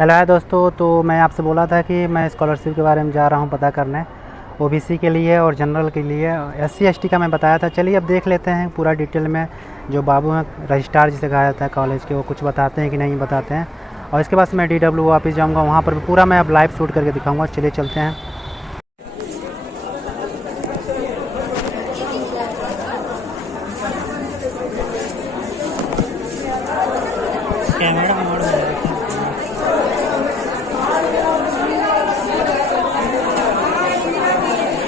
Hello है दोस्तों। तो मैं आपसे बोला था कि मैं स्कॉलरशिप के बारे में जा रहा हूँ पता करने, ओबीसी के लिए और जनरल के लिए। एससी एसटी का मैं बताया था। चलिए अब देख लेते हैं पूरा डिटेल में। जो बाबू हैं रजिस्ट्रार जिसे कहा जाता है कॉलेज के, वो कुछ बताते हैं कि नहीं बताते हैं। और इसके बाद मैं DW ऑफिस जाऊँगा, वहाँ पर भी पूरा मैं अब लाइव शूट करके दिखाऊँगा। चलिए चलते हैं। कैमरा मोड में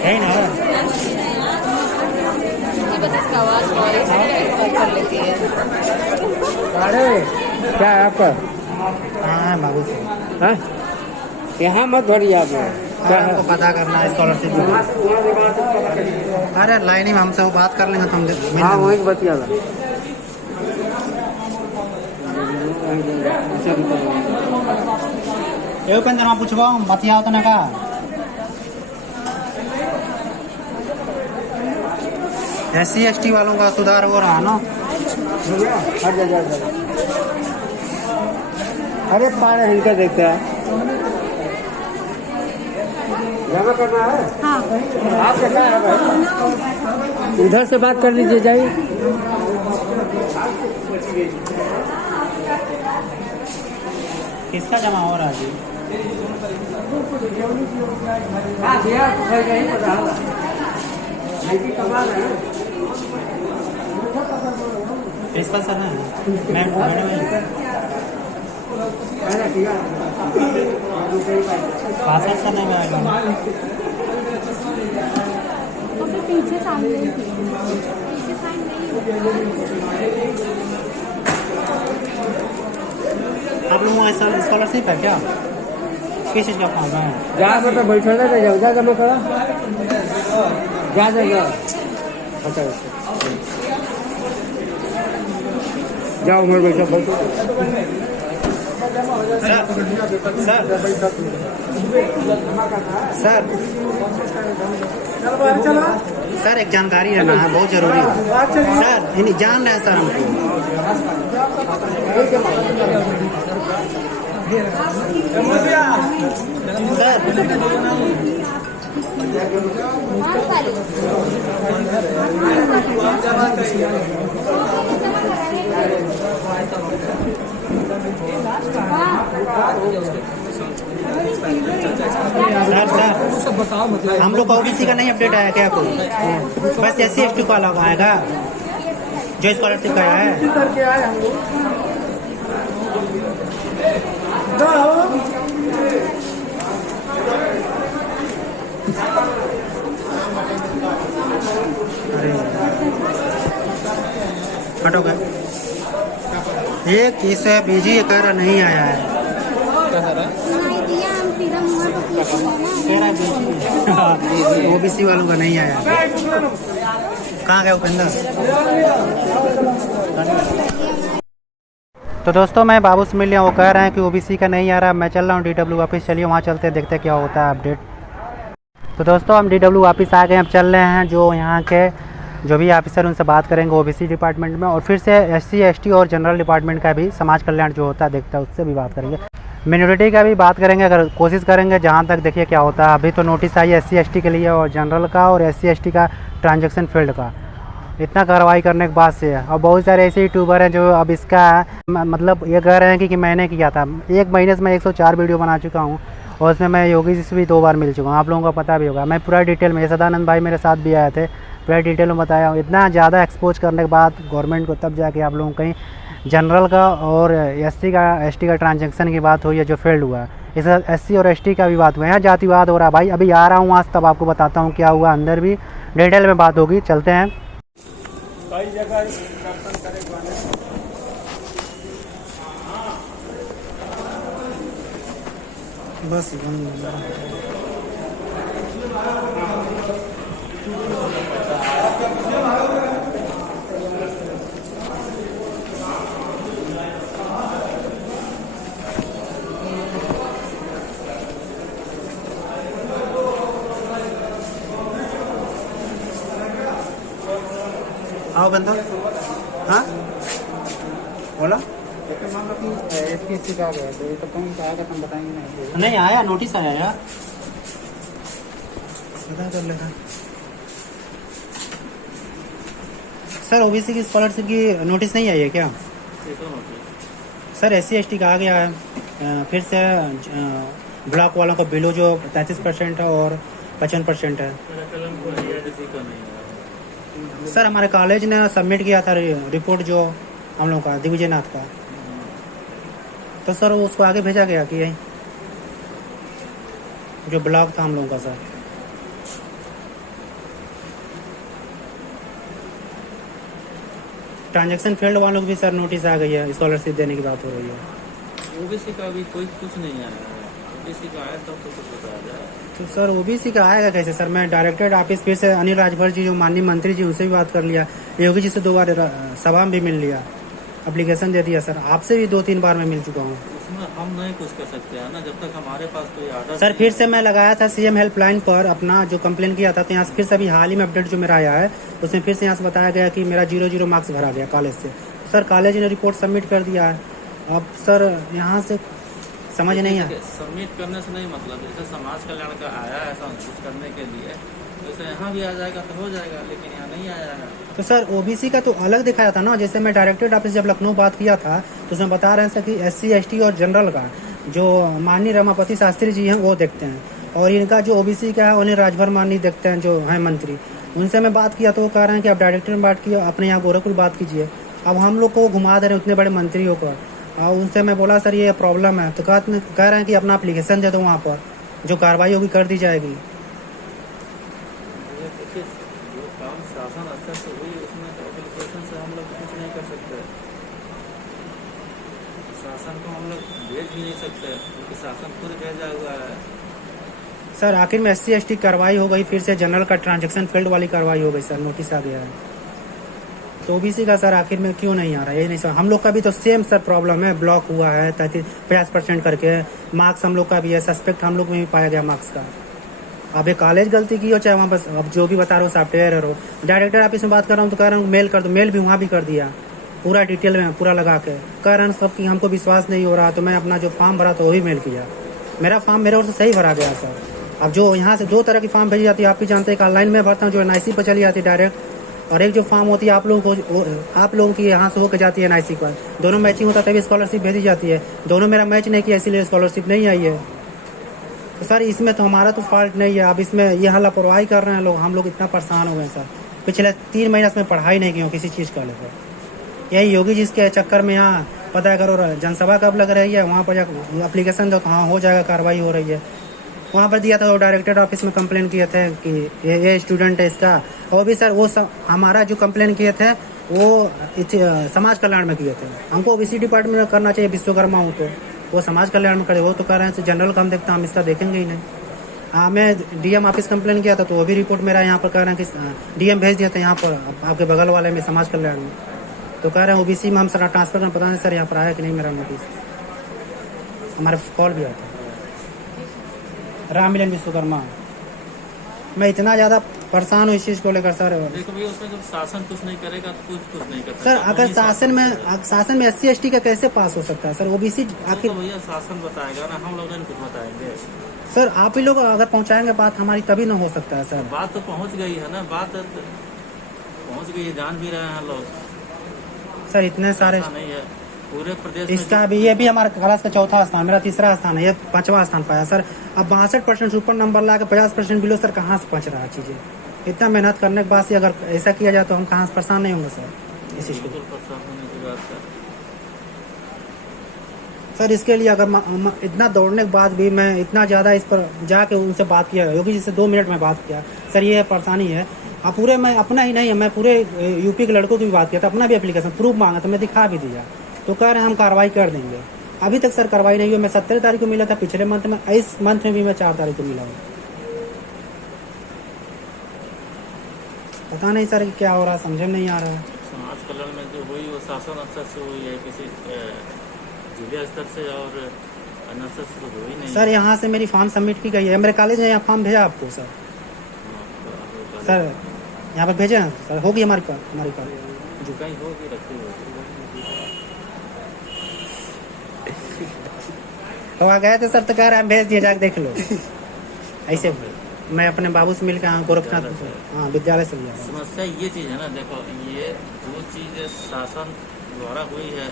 है ना। अरे क्या है आपका? हाँ बाबू से हाँ? यहाँ मत भरिए आप लोग। क्या है? हमको पता करना है स्कॉलरशिप। अरे लाइन में हमसे वो बात कर लेंगे तो हम हाँ वहीं बतिया ला। उपेंद्र मैं पूछबो बतिया तो ना का। SC ST वालों का सुधार हो रहा है ना। अरे पारे इनका देखते हैं। जमा करना है? हाँ। आप कैसा है भाई? उधर से बात कर लीजिए जाइए। किसका जमा हो रहा है जी? प्रिंसिपल सर हैं मैम पासवर्ड सर नहीं आएगा। पीछे सामने पीछे साइड आप लोग वहाँ स्कॉलरशिप है क्या? किस चीज़ का फॉर्म है? जा मतलब बैठा था जाओ जा जमा करा जा जा जा अच्छा जाओ घर बैठो बैठो। सर एक जानकारी रहना है, बहुत जरूरी है सर। इन्हीं जान रहे हैं सर हमको। सर बताओ मतलब हम लोग का ओबीसी का नहीं अपडेट आया क्या कोई? बस SC ST का अलग आएगा जो स्कॉलरशिप का आया है। करके आए हम लोग। हटो गए एक इस बीजी कर नहीं आया है। ओबीसी वालों का नहीं आया। कहाँ गए उपेंद्र? तो दोस्तों मैं बाबू से मिल लिया। वो कह रहे हैं कि ओबीसी का नहीं आ रहा। मैं चल रहा हूँ DW ऑफिस। चलिए वहाँ चलते हैं, देखते हैं क्या होता है अपडेट। तो दोस्तों हम DW ऑफिस आ गए। हम चल रहे हैं जो यहाँ के जो भी ऑफिसर उनसे बात करेंगे ओबीसी डिपार्टमेंट में, और फिर से SC ST और जनरल डिपार्टमेंट का भी समाज कल्याण जो होता है देखता है उससे भी बात करेंगे। मिनोरिटी का भी बात करेंगे, अगर कोशिश करेंगे जहाँ तक देखिए क्या होता है। अभी तो नोटिस आई है SC ST के लिए और जनरल का और SC ST का ट्रांजैक्शन फील्ड का। इतना कार्रवाई करने के बाद से और बहुत सारे ऐसे यूट्यूबर हैं जो अब इसका मतलब ये कह रहे हैं कि मैंने किया था। एक महीने से मैं 104 वीडियो बना चुका हूँ और उसमें मैं योगी जी से भी 2 बार मिल चुका हूँ। आप लोगों को पता भी होगा। मैं पूरा डिटेल में, सदानंद भाई मेरे साथ भी आए थे, पूरा डिटेल में बताया हूँ। इतना ज़्यादा एक्सपोज करने के बाद गवर्नमेंट को तब जाके आप लोगों को कहीं जनरल का और SC का ST का ट्रांजैक्शन की बात हुई है जो फेल्ड हुआ है। इस SC और ST का भी बात हुआ है। यहाँ जातिवाद हो रहा है भाई। अभी आ रहा हूँ आज, तब आपको बताता हूँ क्या हुआ। अंदर भी डिटेल में बात होगी। चलते हैं। कई जगह बस आओ बंदो। हाँ बोला SPSC का आ गया तो ये तो कौन सा आएगा, तुम बताएंगे नहीं। नहीं आया, नोटिस आया यार, पता कर लेना। सर ओबीसी की स्कॉलरशिप की नोटिस नहीं आई है क्या? सर SC ST का आ गया है, फिर से ब्लॉक वालों को बिलो जो 33% है और 55% है। सर हमारे कॉलेज ने सबमिट किया था रिपोर्ट जो हम लोग का दिग्विजय नाथ का, तो सर उसको आगे भेजा गया कि यही जो ब्लॉक था हम लोगों का सर। ट्रांजैक्शन फील्ड वालों को भी सर नोटिस आ गई है, स्कॉलरशिप देने की बात हो रही है। ओबीसी का अभी कोई कुछ नहीं आया है, ओबीसी का आया तब तो कुछ बताया जाए। तो सर ओबीसी का आएगा कैसे सर? मैं डायरेक्टरेट ऑफिस फिर से अनिल राजभर जी जो माननीय मंत्री जी उनसे भी बात कर लिया, योगी जी से 2 बार सभा में भी मिल लिया, एप्लीकेशन दे दिया सर, आपसे भी 2-3 बार मैं मिल चुका हूँ। उसमें हम नहीं कुछ कर सकते हैं ना, जब तक हमारे पास कोई आर्डर। सर फिर से मैं लगाया था CM हेल्पलाइन पर अपना जो कंप्लेन किया था, तो यहाँ से फिर से अभी हाल ही में अपडेट जो मेरा आया है उसमें फिर से यहाँ से बताया गया कि मेरा 0 मार्क्स भरा गया कॉलेज से। सर कॉलेज ने रिपोर्ट सबमिट कर दिया है, अब सर यहाँ से समझ नहीं आया। सबमिट करने से नहीं मतलब, जैसे समाज कल्याण का आया है कुछ करने के लिए, वैसे यहाँ भी आ जाएगा तो हो जाएगा, लेकिन यहाँ नहीं आया है। तो सर ओबीसी का तो अलग दिखाया था ना, जैसे मैं डायरेक्टरेट ऑफिस जब लखनऊ बात किया था तो उसमें बता रहे हैं कि SC ST और जनरल का जो माननीय रमापति शास्त्री जी हैं वो देखते हैं, और इनका जो ओबीसी का है उन्हें राजभर माननीय देखते हैं जो है मंत्री। उनसे मैं बात किया तो वो कह रहे हैं कि आप डायरेक्टर में बात किए, अपने यहाँ गोरखपुर बात कीजिए। अब हम लोग को घुमा दे रहे हैं उतने बड़े मंत्रियों को, और उनसे मैं बोला सर ये प्रॉब्लम है, तो कह रहे हैं कि अपना एप्लीकेशन दे दो, वहाँ पर जो कार्रवाई होगी कर दी जाएगी। देखिए जो काम शासन स्तर से हुई उसमें तो एप्लीकेशन से हम लोग कुछ नहीं कर सकते, शासन को हम लोग भेज भी नहीं सकते क्योंकि शासन खुद भेजा हुआ है। सर आखिर में SC ST कार्रवाई हो गई, फिर से जनरल का ट्रांजैक्शन फील्ड वाली कार्रवाई हो गई सर, नोटिस आ गया है। तो ओबीसी का सर आखिर में क्यों नहीं आ रहा है, ये नहीं सर। हम लोग का भी तो सेम सर प्रॉब्लम है, ब्लॉक हुआ है 50% करके, मार्क्स हम लोग का भी है, सस्पेक्ट हम लोग में भी पाया गया मार्क्स का। अब ये कॉलेज गलती की हो चाहे वहाँ बस, अब जो भी बता रहा हूँ सॉफ्टवेयर हो, डायरेक्टर ऑफिस में बात कर रहा हूँ तो कह रहा हूँ मेल कर दो, मेल भी वहाँ भी कर दिया पूरा डिटेल में पूरा लगा के, कह रहे हैं सब कि हमको विश्वास नहीं हो रहा, तो मैं अपना जो फॉर्म भरा तो वही मेल किया, मेरा फॉर्म मेरे ओर से सही भरा गया सर। अब जो यहाँ से 2 तरह की फॉर्म भेजी जाती है, आप भी जानते हैं, एक ऑनलाइन में भरता हूँ जो NIC पर चली जाती है डायरेक्ट, और एक जो फॉर्म होती है आप लोगों की यहाँ से होकर जाती है NIC पर, दोनों मैचिंग होता है तभी स्कॉलरशिप भेजी जाती है। दोनों मेरा मैच नहीं किया इसीलिए स्कॉलरशिप नहीं आई है। तो सर इसमें तो हमारा तो फॉल्ट नहीं है, अब इसमें यह लापरवाही कर रहे हैं लोग, हम लोग इतना परेशान हो गए सर। पिछले 3 महीने से मैं पढ़ाई नहीं की हूँ किसी चीज़ का लेकर, यही योगी जी के चक्कर में यहाँ पता करो जनसभा कब लग रही है, वहाँ पर जाकर एप्लीकेशन दो तो हाँ हो जाएगा, कार्रवाई हो रही है। वहाँ पर दिया था वो डायरेक्टर ऑफिस में कंप्लेन किए थे कि ये स्टूडेंट है इसका, और भी सर वो हमारा जो कंप्लेन किए थे वो समाज कल्याण में किए थे, हमको ओबीसी डिपार्टमेंट में करना चाहिए, विश्वकर्मा हूँ तो वो समाज कल्याण में करे, वो तो कह रहे हैं जनरल का हम देखते हैं, हम इसका देखेंगे ही नहीं। हाँ मैं DM ऑफिस कंप्लेन किया था तो वो भी रिपोर्ट मेरा यहाँ पर कह रहे हैं कि DM भेज दिया था यहाँ पर आपके बगल वाले में समाज कल्याण में, तो कह रहे हैं ओबीसी में हम सर ट्रांसफर करना, पता नहीं सर यहाँ पर आया कि नहीं मेरा नोटिस, हमारे कॉल भी आता है। राम मिलन विश्वकर्मा, मैं इतना ज़्यादा परेशान हूँ इस चीज़ को लेकर सर। देखो भैया उसमें जब शासन कुछ नहीं करेगा तो कुछ नहीं कर सकता सर अगर शासन में SC ST का कैसे पास हो सकता है सर, ओबीसी आखिर तो भैया शासन बताएगा ना, हम लोग नहीं कुछ बताएंगे। सर आप ही लोग अगर पहुँचाएंगे बात हमारी तभी ना हो सकता है सर। बात तो पहुंच गई है ना, बात पहुंच गई है, जान भी रहे हैं लोग सर, इतने सारे ऐसा नहीं है पूरे प्रदेश में। इसका भी ये भी हमारा क्लास का 4था स्थान, मेरा 3रा स्थान है, ये 5वां स्थान पाया सर। अब 62% सुपर नंबर ला के 50% बिलो सर, कहाँ से पहुँच रहा है चीज़ें? इतना मेहनत करने के बाद से अगर ऐसा किया जाए तो हम कहाँ से परेशान नहीं होंगे सर इस चीज़ को। बिल्कुल परेशान होने की बात है सर इसके लिए अगर इतना दौड़ने के बाद भी मैं इतना ज़्यादा इस पर जाके उनसे बात किया, योगी जी से 2 मिनट में बात किया, सर ये परेशानी है। अब पूरे मैं अपना ही नहीं है, मैं पूरे यूपी के लड़कों की भी बात किया था, अपना भी एप्लीकेशन प्रूफ मांगा तो मैं दिखा भी दिया, तो कह रहे हैं हम कार्रवाई कर देंगे। अभी तक सर कार्रवाई नहीं हुई। मैं 17 तारीख को मिला था पिछले मंथ में, इस मंथ में भी मैं 4 तारीख को मिला हूँ। पता नहीं सर क्या हो रहा है, समझ में नहीं आ रहा है। समाज कल्याण में जो हुई वो शासन स्तर से हुई है, किसी जिले स्तर से और अन्य स्तर से तो हुई नहीं। सर यहाँ से मेरी फॉर्म सबमिट की गई है, मेरे कॉलेज ने यहाँ फॉर्म भेजा आपको सर। सर यहाँ पर भेजे हैं सर, होगी हमारी कॉल जो कहीं होगी रखी होगी। तो वहाँ गए थे सर तो कह रहे हैं भेज दिए, जाके देख लो। ऐसे मैं अपने बाबू से मिल के गोरखनाथ, हाँ विद्यालय से लिया। समस्या ये चीज़ है ना, देखो ये जो चीज़ शासन द्वारा हुई है,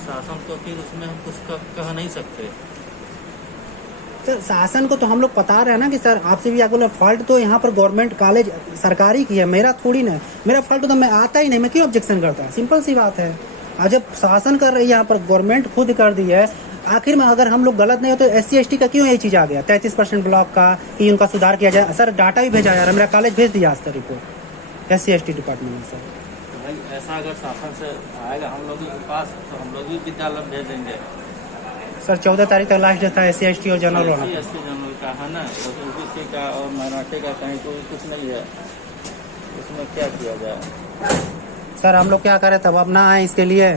शासन को फिर उसमें हम कुछ कह नहीं सकते। सर शासन को तो हम लोग बता रहे हैं ना कि सर आपसे भी आगे फॉल्ट तो यहाँ पर गवर्नमेंट कॉलेज सरकारी की है, मेरा थोड़ी ना, मेरा फॉल्ट तो मैं आता ही नहीं, मैं क्यों ऑब्जेक्शन करता, सिंपल सी बात है। आज जब शासन कर रही है यहाँ पर, गवर्नमेंट खुद कर दी है, आखिर में अगर हम लोग गलत नहीं हो तो SC/ST का क्यों ये चीज़ आ गया 33% ब्लॉक का कि उनका सुधार किया जाए। सर डाटा भी भेजा यार, मेरा कॉलेज भेज दिया आज तक रिपोर्ट SC/ST डिपार्टमेंट में। सर तो भाई ऐसा अगर शासन से आएगा हम लोगों के पास तो हम लोग भी विद्यालय भेज देंगे। सर 14 तारीख तक लास्ट डेट था SC/ST और जनरल वाला। SC जनरल का है ना, OBC का और माइनॉरिटी का कहीं कोई कुछ नहीं है, उसमें क्या किया जाए। सर हम लोग क्या करें तब, अब ना आए इसके लिए।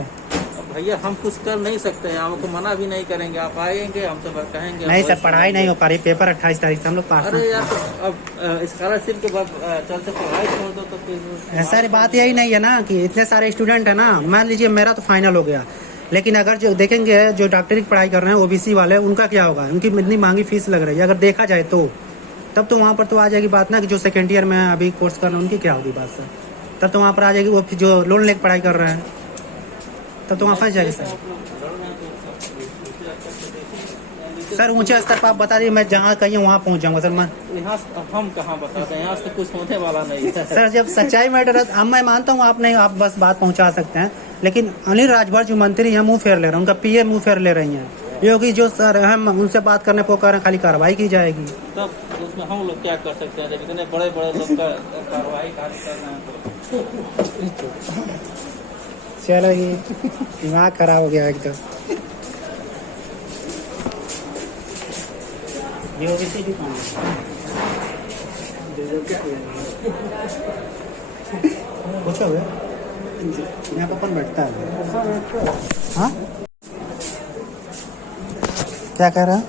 भैया हम कुछ कर नहीं सकते हैं, हमको मना भी नहीं करेंगे, आप आएंगे हम तो कहेंगे। नहीं सर पढ़ाई नहीं हो पा रही, पेपर 28 तारीख से हम लोग पास। अरे यार तो अब स्कॉलरशिप के चलते पढ़ाई छोड़ दो तो फिर। सर बात यही नहीं है ना कि इतने सारे स्टूडेंट है ना, मान लीजिए मेरा तो फाइनल हो गया, लेकिन अगर जो देखेंगे जो डॉक्टरी की पढ़ाई कर रहे हैं OBC वाले, उनका क्या होगा, उनकी इतनी महंगी फीस लग रही है, अगर देखा जाए तो तब तो वहाँ पर तो आ जाएगी बात ना कि जो सेकेंड ईयर में अभी कोर्स कर रहे हैं उनकी क्या होगी बात सर। तब तो वहाँ पर आ जाएगी वो जो लोन लेकर पढ़ाई कर रहे हैं, तब तो वहाँ फंस जाएगी सर। सर ऊंचे स्तर पर आप बता दीजिए, मैं जहाँ कहीं वहाँ पहुँच जाऊँगा सर। मैं यहाँ हम कहाँ बताते हैं, यहाँ से कुछ होने वाला नहीं है। सर जब सच्चाई मैटर है अब मैं मानता हूँ आप नहीं, आप बस बात पहुँचा सकते हैं, लेकिन अनिल राजभर जो मंत्री हैं मुँह फेर ले रहे हैं, उनका PA मुँह फेर ले रही हैं, योगी जो सर हम उनसे बात करने को कह रहे हैं खाली कार्रवाई की जाएगी। तब उसमें हम लोग क्या कर सकते हैं जब इतने बड़े बड़े लोग का कार्रवाई कार्य कर रहे हैं तो। चलो ये दिमाग खराब हो गया एकदम। ये OBC भी कौन है? पूछो भैया, यहाँ पर कौन बैठता है? हाँ क्या कह रहा है?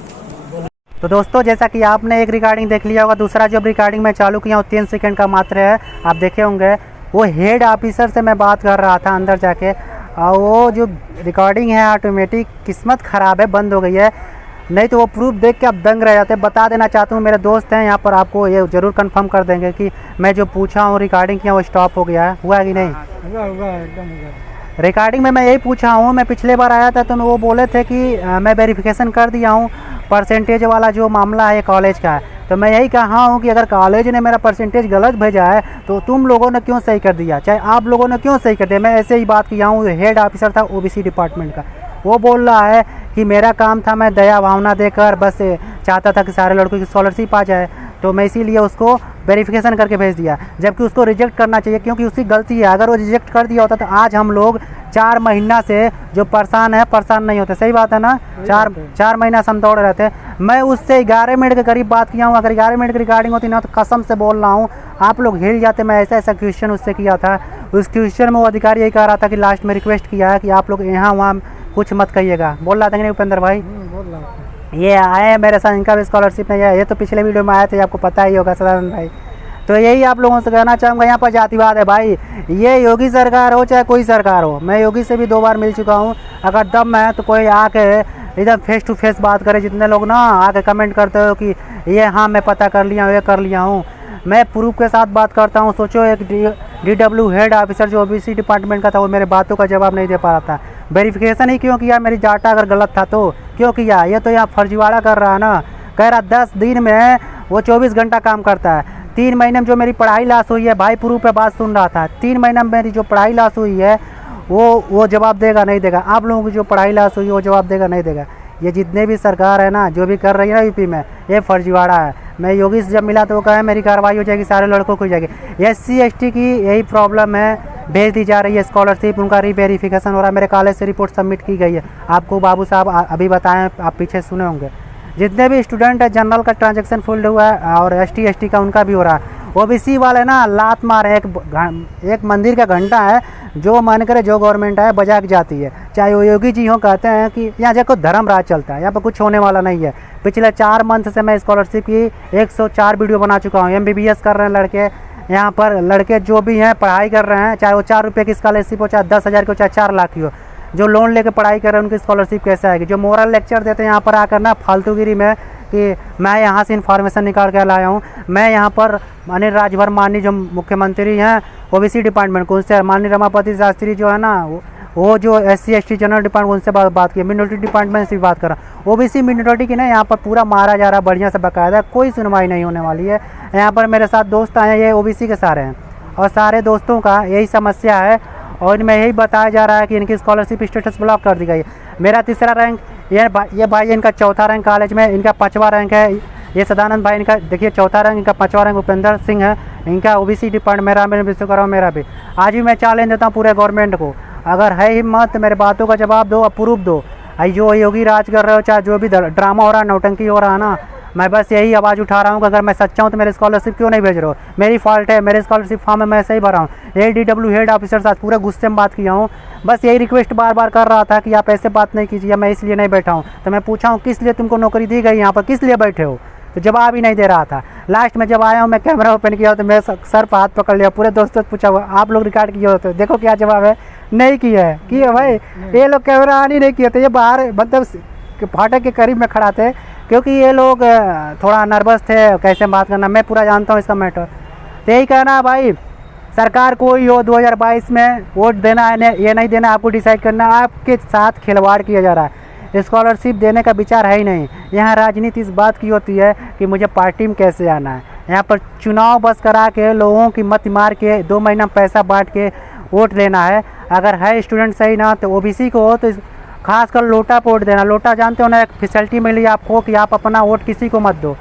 तो दोस्तों जैसा कि आपने एक रिकॉर्डिंग देख लिया होगा, दूसरा जो रिकॉर्डिंग मैं चालू किया हूँ 3 सेकंड का मात्र है, आप देखे होंगे। वो हेड ऑफिसर से मैं बात कर रहा था अंदर जाके, और वो जो रिकॉर्डिंग है ऑटोमेटिक किस्मत ख़राब है, बंद हो गई है, नहीं तो वो प्रूफ देख के आप दंग रह जाते। बता देना चाहता हूँ, मेरे दोस्त हैं यहाँ पर, आपको ये ज़रूर कंफर्म कर देंगे कि मैं जो पूछा हूँ रिकॉर्डिंग किया वो स्टॉप हो गया है, हुआ है कि नहीं? हुआ एकदम हुआ। रिकॉर्डिंग में मैं यही पूछा हूँ, मैं पिछले बार आया था तो वो बोले थे कि मैं वेरिफिकेशन कर दिया हूँ, परसेंटेज वाला जो मामला है कॉलेज का है, तो मैं यही कहा हूँ कि अगर कॉलेज ने मेरा परसेंटेज गलत भेजा है तो तुम लोगों ने क्यों सही कर दिया, चाहे आप लोगों ने क्यों सही कर दिया। मैं ऐसे ही बात किया हूँ, हेड ऑफिसर था OBC डिपार्टमेंट का, वो बोल रहा है कि मेरा काम था, मैं दया भावना देकर बस चाहता था कि सारे लड़कों की स्कॉलरशिप आ जाए, तो मैं इसीलिए उसको वेरिफिकेशन करके भेज दिया, जबकि उसको रिजेक्ट करना चाहिए क्योंकि उसकी गलती है। अगर वो रिजेक्ट कर दिया होता तो आज हम लोग 4 महीना से जो परेशान है परेशान नहीं होते। सही बात है ना, 4 महीना से हम दौड़ रहे थे। मैं उससे 11 मिनट के करीब बात किया हूँ, अगर 11 मिनट की रिकॉर्डिंग होती ना तो कसम से बोल रहा हूँ आप लोग हिल जाते। मैं ऐसा क्वेश्चन उससे किया था, उस क्वेश्चन में वो अधिकारी यही कह रहा था कि लास्ट में रिक्वेस्ट किया है कि आप लोग यहाँ वहाँ कुछ मत कहिएगा। बोल रहा था कि नहीं उपेंद्र भाई? बोल रहा था। ये आए हैं मेरे साथ, इनका भी स्कॉलरशिप नहीं है, ये तो पिछले वीडियो में आए थे, आपको पता ही होगा सदानंद भाई। तो यही आप लोगों से कहना चाहूँगा, यहाँ पर जातिवाद है भाई, ये योगी सरकार हो चाहे कोई सरकार हो। मैं योगी से भी 2 बार मिल चुका हूँ, अगर दम है तो कोई आके एकदम फेस टू फेस बात करे। जितने लोग ना आके कमेंट करते हो कि ये हाँ मैं पता कर लिया हूँ, ये कर लिया हूँ, मैं प्रूफ के साथ बात करता हूँ। सोचो एक DW हेड ऑफिसर जो OBC डिपार्टमेंट का था, वो मेरे बातों का जवाब नहीं दे पा रहा था। वेरिफिकेशन ही क्यों किया, मेरी डाटा अगर गलत था तो क्यों किया? ये तो यहाँ फर्जीवाड़ा कर रहा है ना, कह रहा 10 दिन में वो 24 घंटा काम करता है। 3 महीने में जो मेरी पढ़ाई लॉस हुई है, भाई प्रूफ पे बात सुन रहा था, 3 महीने में मेरी जो पढ़ाई लॉस हुई है वो जवाब देगा नहीं देगा? आप लोगों की जो पढ़ाई लॉस हुई है वो जवाब देगा नहीं देगा? ये जितने भी सरकार है ना, जो भी कर रही है ना यूपी में, ये फर्जीवाड़ा है। मैं योगी से जब मिला तो वो कहा मेरी कार्रवाई हो जाएगी, सारे लड़कों को हो जाएगी। SC/ST की यही प्रॉब्लम है, भेज दी जा रही है स्कॉलरशिप, उनका रीवेरिफिकेशन हो रहा है। मेरे कॉलेज से रिपोर्ट सबमिट की गई है, आपको बाबू साहब अभी बताएं, आप पीछे सुने होंगे। जितने भी स्टूडेंट है जनरल का ट्रांजेक्शन फुल्ड हुआ है और ST/ST का उनका भी हो रहा है। OBC वाले ना लात मारे, एक मंदिर का घंटा है, जो मन करे जो गवर्नमेंट है बजा के जाती है। चाहे वो योगी जी हो, कहते हैं कि यहाँ देखो धर्म राज चलता है, यहाँ पर कुछ होने वाला नहीं है। पिछले 4 मंथ से मैं स्कॉलरशिप की 104 वीडियो बना चुका हूँ। MBBS कर रहे हैं लड़के, यहाँ पर लड़के जो भी हैं पढ़ाई कर रहे हैं, चाहे वो 4 रुपये की स्कॉलरशिप हो, चाहे 10,000 की हो, चाहे 4 लाख की हो। जो लोन लेके पढ़ाई कर रहे हैं उनकी स्कॉलरशिप कैसे आएगी। जो मोरल लेक्चर देते हैं यहाँ पर आकर ना फालतूगिरी में कि मैं यहाँ से इन्फॉर्मेशन निकाल के लाया हूँ, मैं यहाँ पर अनिल राजभर माननीय जो मुख्यमंत्री हैं ओबीसी डिपार्टमेंट को, उनसे माननीय रमापति शास्त्री जो है ना वो जो SC ST जनरल डिपार्टमेंट उनसे बात की, मिनोरिटी डिपार्टमेंट से भी बात कर रहा हूँ। ओबीसी मिनोरिटी की ना यहाँ पर पूरा मारा जा रहा है बढ़िया से बाकायदा, कोई सुनवाई नहीं होने वाली है। यहाँ पर मेरे साथ दोस्त आए हैं, ये ओबीसी के सारे हैं और सारे दोस्तों का यही समस्या है और इनमें यही बताया जा रहा है कि इनकी स्कॉलरशिप स्टेटस ब्लॉक कर दी गई है। मेरा तीसरा रैंक, ये भाई इनका चौथा रैंक कॉलेज में, इनका 5वां रैंक है। ये सदानंद भाई इनका देखिए चौथा रैंक, इनका 5वां रैंक उपेंद्र सिंह है, इनका ओबीसी डिपार्टमेंट, मेरा विश्वकर्मा मेरा भी। आज भी मैं चैलेंज देता हूँ पूरे गवर्नमेंट को, अगर है हिम्मत मेरे बातों का जवाब दो, अप्रूव दो। जो योगी राज कर रहे हो, चाहे जो भी ड्रामा हो रहा है, नौटंकी हो रहा है ना, मैं बस यही आवाज़ उठा रहा हूँ कि अगर मैं सच्चा हूँ तो मेरी स्कॉलरशिप क्यों नहीं भेज रहे हो। मेरी फॉल्ट है, मेरे स्कॉलरशिप फॉर्म में मैं सही भरा हूँ। ADW हेड ऑफिसर साथ पूरे गुस्से में बात किया हूँ, बस यही रिक्वेस्ट बार बार कर रहा था कि आप ऐसे बात नहीं कीजिए, मैं इसलिए नहीं बैठा हूँ। तो मैं पूछा हूँ किस लिए तुमको नौकरी दी गई, यहाँ पर किस लिए बैठे हो, तो जवाब ही नहीं दे रहा था। लास्ट में जब आया हूँ मैं कैमरा ओपन किया तो मेरे सर पर हाथ पकड़ लिया, पूरे दोस्तों से पूछा हुआ आप लोग रिकॉर्ड किए हो, तो देखो क्या जवाब है, नहीं किया है। किए भाई, ये लोग कैमरा ऑन ही नहीं किए थे, ये बाहर मतलब फाटक के करीब में खड़ा थे क्योंकि ये लोग थोड़ा नर्वस थे कैसे बात करना, मैं पूरा जानता हूँ इसका मैटर। तो यही कहना है भाई, सरकार कोई हो 2022 में वोट देना है ये नहीं देना आपको डिसाइड करना, आपके साथ खिलवाड़ किया जा रहा है। स्कॉलरशिप देने का विचार है ही नहीं। यहाँ राजनीति इस बात की होती है कि मुझे पार्टी में कैसे आना है। यहाँ पर चुनाव बस करा के लोगों की मत मार के 2 महीना पैसा बांट के वोट लेना है। अगर है स्टूडेंट सही ना तो ओबीसी को हो तो खासकर लोटा पे वोट देना। लोटा जानते हो ना, एक फैसिलिटी मिली आपको कि आप अपना वोट किसी को मत दो।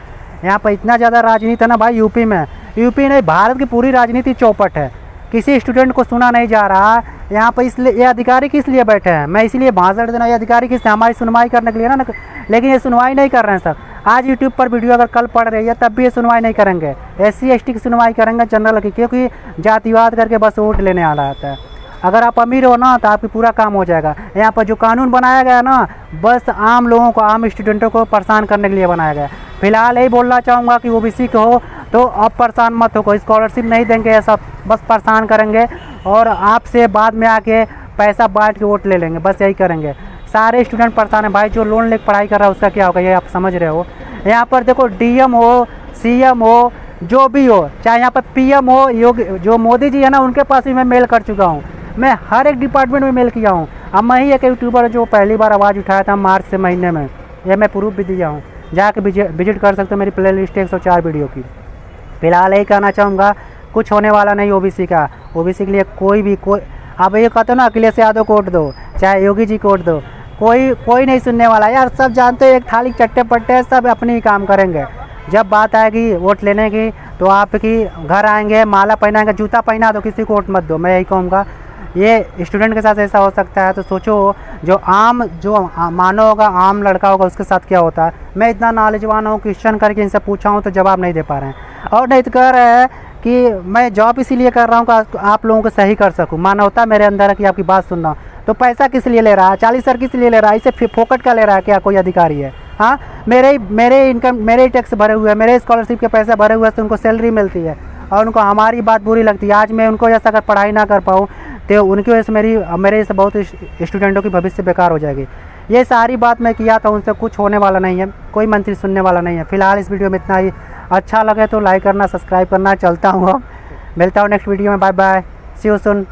यहाँ पर इतना ज़्यादा राजनीति है ना भाई, यूपी में, यूपी नहीं भारत की पूरी राजनीति चौपट है, किसी स्टूडेंट को सुना नहीं जा रहा यहाँ पर। इसलिए ये अधिकारी किस लिए बैठे हैं, मैं इसलिए भाषण देना, ये अधिकारी किस लिए हमारी सुनवाई करने के लिए ना, लेकिन ये सुनवाई नहीं कर रहे हैं सब। आज यूट्यूब पर वीडियो अगर कल पड़ रही है तब भी ये सुनवाई नहीं करेंगे, SC ST की सुनवाई करेंगे जनरल की, क्योंकि जातिवाद करके बस वोट लेने आ रहा है। अगर आप अमीर हो ना तो आपकी पूरा काम हो जाएगा। यहाँ पर जो कानून बनाया गया ना बस आम लोगों को, आम स्टूडेंटों को परेशान करने के लिए बनाया गया। फिलहाल यही बोलना चाहूँगा कि ओबीसी को हो तो अब परेशान मत हो, कोई स्कॉलरशिप नहीं देंगे, ऐसा बस परेशान करेंगे और आपसे बाद में आके पैसा बांट के वोट ले लेंगे, बस यही करेंगे। सारे स्टूडेंट परेशान हैं भाई, जो लोन लेकर पढ़ाई कर रहा है उसका क्या होगा ये आप समझ रहे हो। यहाँ पर देखो DM हो, CM हो, जो भी हो, चाहे यहाँ पर PM हो, योगी जो मोदी जी है ना उनके पास भी मैं मेल कर चुका हूँ, मैं हर एक डिपार्टमेंट में मेल किया हूँ। अब मैं ही एक यूट्यूबर जो पहली बार आवाज़ उठाया था मार्च से महीने में, यह मैं प्रूफ भी दिया हूँ, जाके विजिट कर सकते हो मेरी प्ले लिस्ट 104 वीडियो की। फिलहाल यही कहना चाहूँगा, कुछ होने वाला नहीं ओबीसी का। ओबीसी के लिए कोई अब ये कहते हो ना अखिलेश यादव को वोट दो, चाहे योगी जी को वोट दो, कोई नहीं सुनने वाला यार। सब जानते हैं एक थाली चट्टे पट्टे सब अपने ही काम करेंगे। जब बात आएगी वोट लेने की तो आपकी घर आएंगे, माला पहनाएंगे, जूता पहना दो, किसी को वोट मत दो। मैं यही कहूँगा, ये स्टूडेंट के साथ ऐसा हो सकता है तो सोचो जो मानव होगा, आम लड़का होगा उसके साथ क्या होता है। मैं इतना नॉलेजवान हूँ, क्वेश्चन करके इनसे पूछा हूँ तो जवाब नहीं दे पा रहे हैं, और नहीं तो कह रहे हैं कि मैं जॉब इसीलिए कर रहा हूँ कि आप लोगों को सही कर सकूँ। मानवता मेरे अंदर है कि आपकी बात सुन रहा हूँ। तो पैसा किस लिए ले रहा है, 40 सर किस लिए ले रहा है, इसे फोकट का ले रहा है क्या कोई अधिकारी है। हाँ, मेरे इनकम, मेरे टैक्स भरे हुए हैं, मेरे स्कॉलरशिप के पैसे भरे हुए हैं तो उनको सैलरी मिलती है और उनको हमारी बात बुरी लगती है। आज मैं उनको जैसा अगर पढ़ाई ना कर पाऊँ तो उनकी वजह से मेरे से बहुत स्टूडेंटों की भविष्य बेकार हो जाएगी। ये सारी बात मैं किया था, उनसे कुछ होने वाला नहीं है, कोई मंत्री सुनने वाला नहीं है। फिलहाल इस वीडियो में इतना ही। अच्छा लगे तो लाइक करना, सब्सक्राइब करना। चलता हूँ, मिलता हूँ नेक्स्ट वीडियो में। Bye bye, see you soon.